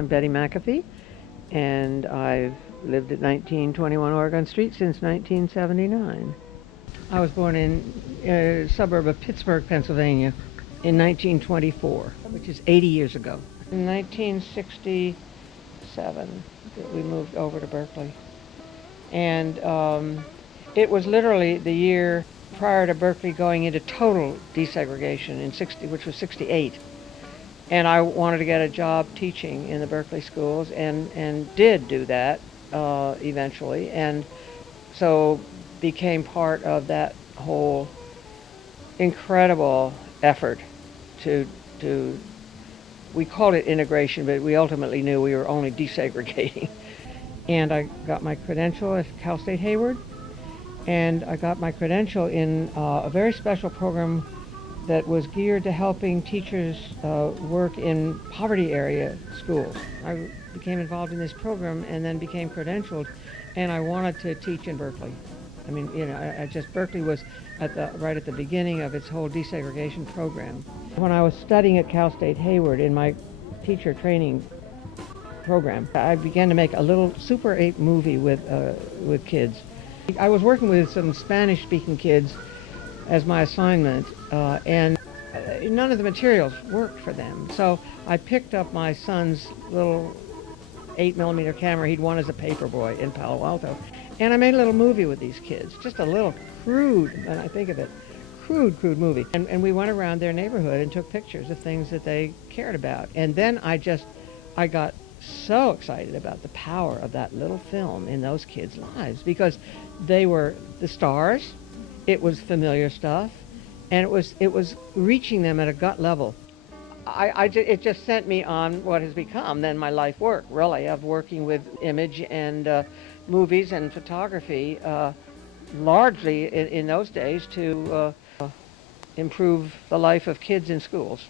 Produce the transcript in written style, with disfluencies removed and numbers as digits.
I'm Betty McAfee, and I've lived at 1921 Oregon Street since 1979. I was born in a suburb of Pittsburgh, Pennsylvania in 1924, which is 80 years ago. In 1967, we moved over to Berkeley. And it was literally the year prior to Berkeley going into total desegregation which was 68. And I wanted to get a job teaching in the Berkeley schools and did do that eventually. And so became part of that whole incredible effort to we called it integration, but we ultimately knew we were only desegregating. And I got my credential at Cal State Hayward, and I got my credential in a very special program that was geared to helping teachers work in poverty area schools. I became involved in this program and then became credentialed, and I wanted to teach in Berkeley. I mean, you know, Berkeley was right at the beginning of its whole desegregation program. When I was studying at Cal State Hayward in my teacher training program, I began to make a little Super 8 movie with kids. I was working with some Spanish-speaking kids as my assignment, and none of the materials worked for them. So I picked up my son's little 8mm camera he'd won as a paper boy in Palo Alto, and I made a little movie with these kids, just a little crude, when I think of it, crude movie. And we went around their neighborhood and took pictures of things that they cared about. And then I got so excited about the power of that little film in those kids' lives, because they were the stars, it was familiar stuff, and it was reaching them at a gut level. It just sent me on what has become then my life work, really, of working with image and movies and photography, largely in those days to improve the life of kids in schools.